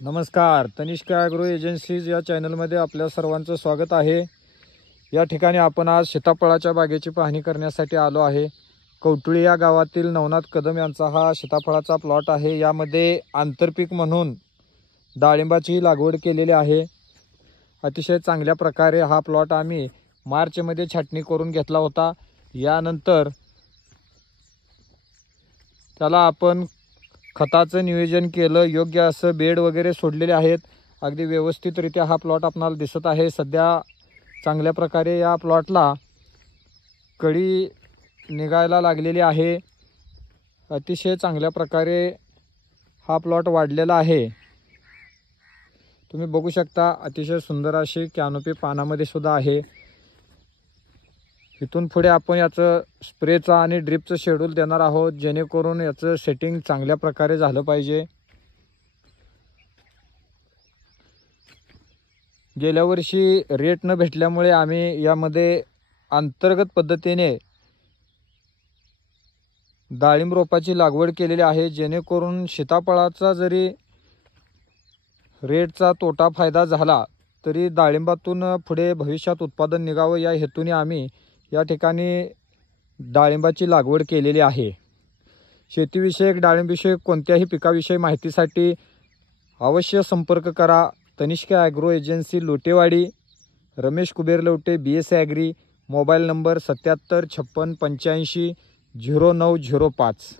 नमस्कार, Tanishq agro agencies या चॅनलमध्ये आपल्या सर्वांचं स्वागत आहे। या ठिकाणी आपण आज सीताफळाच्या बागेची पाहणी करण्यासाठी आलो आहे। कौटुळी या गावातील नवनाथ कदम यांचा हा सीताफळाचा प्लॉट आहे। यामध्ये आंतरपीक म्हणून डाळिंबाची लागवड केलेली आहे। अतिशय चांगल्या प्रकारे हा प्लॉट आम्ही मार्चमध्ये छाटणी करून घेतला होता। यानंतर त्याला आपण खताचं नियोजन केलं, योग्य असं बेड वगैरे सोडलेले आहेत। अगदी व्यवस्थितरित्या हा प्लॉट आपणाला दिसत आहे। सध्या चांगल्या प्रकारे या प्लॉटला कळी निघायला लागलेली आहे। अतिशय चांगल्या प्रकारे हा प्लॉट वाढलेला आहे। तुम्ही बघू शकता, अतिशय सुंदर अशी कॅनोपी पानामध्ये सुद्धा आहे। इथून पुढे आपण याचं स्प्रेचं आणि ड्रिपचं शेड्यूल देणार आहोत, जेणेकरून याचं सेटिंग चांगल्या प्रकारे झालं पाहिजे। गेल्या वर्षी रेट न भेटल्यामुळे आम्ही यामध्ये अंतर्गत पद्धतीने डाळिंब रोपाची लागवड केलेली आहे, जेणेकरून सीताफळाचा जरी रेटचा तोटा फायदा झाला तरी डाळिंबातून पुढे भविष्यात उत्पादन निघावं या हेतूने आम्ही या ठिकाणी डाळिंबाची लागवड केलेली आहे। शेतीविषयक डाळिंबविषयक कोणत्याही पिकाविषयी माहितीसाठी अवश्य संपर्क करा। Tanishq agro agency Lotewadi, Ramesh Kuber Lavate, BS agri, mobile number 77 56 85 0905।